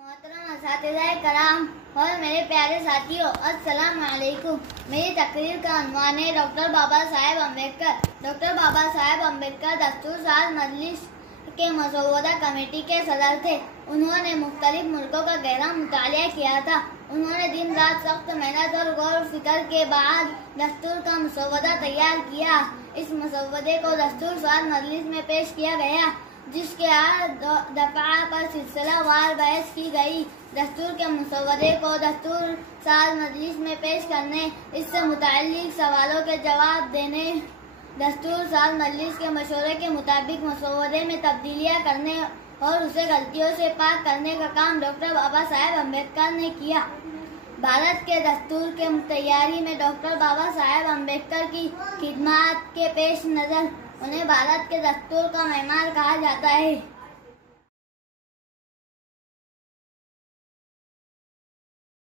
मोहतरम असातिज़ाए कराम और मेरे प्यारे साथियों, अस्सलाम वालेकुम। मेरी तकरीर का अनवान है डॉक्टर बाबा साहेब अम्बेडकर। डॉक्टर बाबा साहेब अम्बेडकर दस्तूर साज मजलिस के मसौदा कमेटी के सदर थे। उन्होंने मुख्तलिफ मुल्कों का गहरा मुतालिया किया था। उन्होंने दिन रात सख्त मेहनत और गौर फिक्र के बाद दस्तूर का मसौदा तैयार किया। इस मसौदे को दस्तूर साज मजलिस में पेश किया गया, जिसके दफा पर सिलसिलावार बहस की गई। दस्तूर के मसौदे को दस्तूर साज मजलिस में पेश करने, इससे मुताल्लिक सवालों के जवाब देने, दस्तूर साज मजलिस के मशवरे के मुताबिक मसौदे में तब्दीलियां करने और उसे गलतियों से पाक करने का काम डॉक्टर बाबा साहेब अम्बेडकर ने किया। भारत के दस्तूर के तैयारी में डॉक्टर बाबा साहेब अम्बेडकर की खिदमत के पेश नजर उन्हें भारत के दस्तूर का मेहमान कहा जाता है।